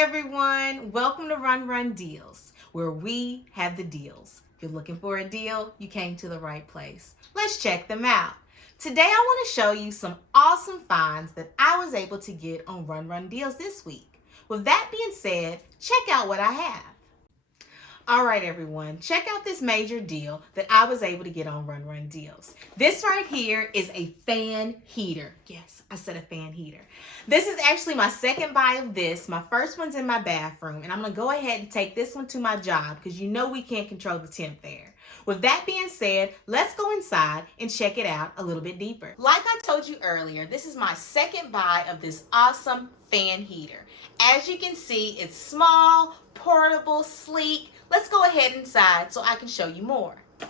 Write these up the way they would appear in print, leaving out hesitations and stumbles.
everyone, welcome to Run Deals, where we have the deals. If you're looking for a deal, you came to the right place. Let's check them out. Today I want to show you some awesome finds that I was able to get on Run Deals this week. With that being said, check out what I have. All right, everyone, check out this major deal that I was able to get on Run Deals. This right here is a fan heater. Yes, I said a fan heater. This is actually my second buy of this. My first one's in my bathroom, and I'm going to go ahead and take this one to my job because you know we can't control the temp there. With that being said, let's go inside and check it out a little bit deeper. Like I told you earlier, this is my second buy of this awesome fan heater. As you can see, it's small, portable, sleek. Let's go ahead inside so I can show you more. Go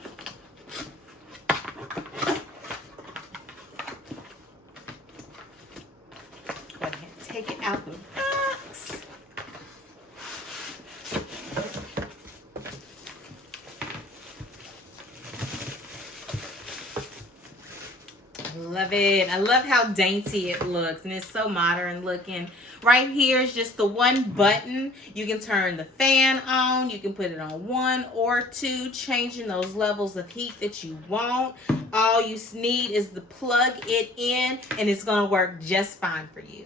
ahead and take it out the box. I love it. I love how dainty it looks, and it's so modern looking. Right here is just the one button. You can turn the fan on. You can put it on 1 or 2, changing those levels of heat that you want. All you need is to plug it in, and it's going to work just fine for you.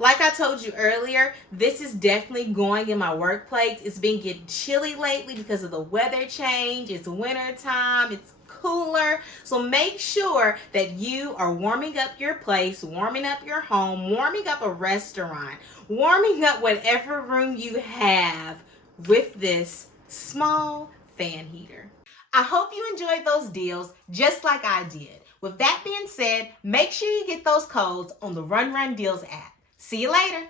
Like I told you earlier, this is definitely going in my workplace. It's been getting chilly lately because of the weather change. It's winter time. It's cooler. So make sure that you are warming up your place, warming up your home, warming up a restaurant, warming up whatever room you have with this small fan heater. I hope you enjoyed those deals just like I did. With that being said, make sure you get those codes on the Run Deals app. See you later.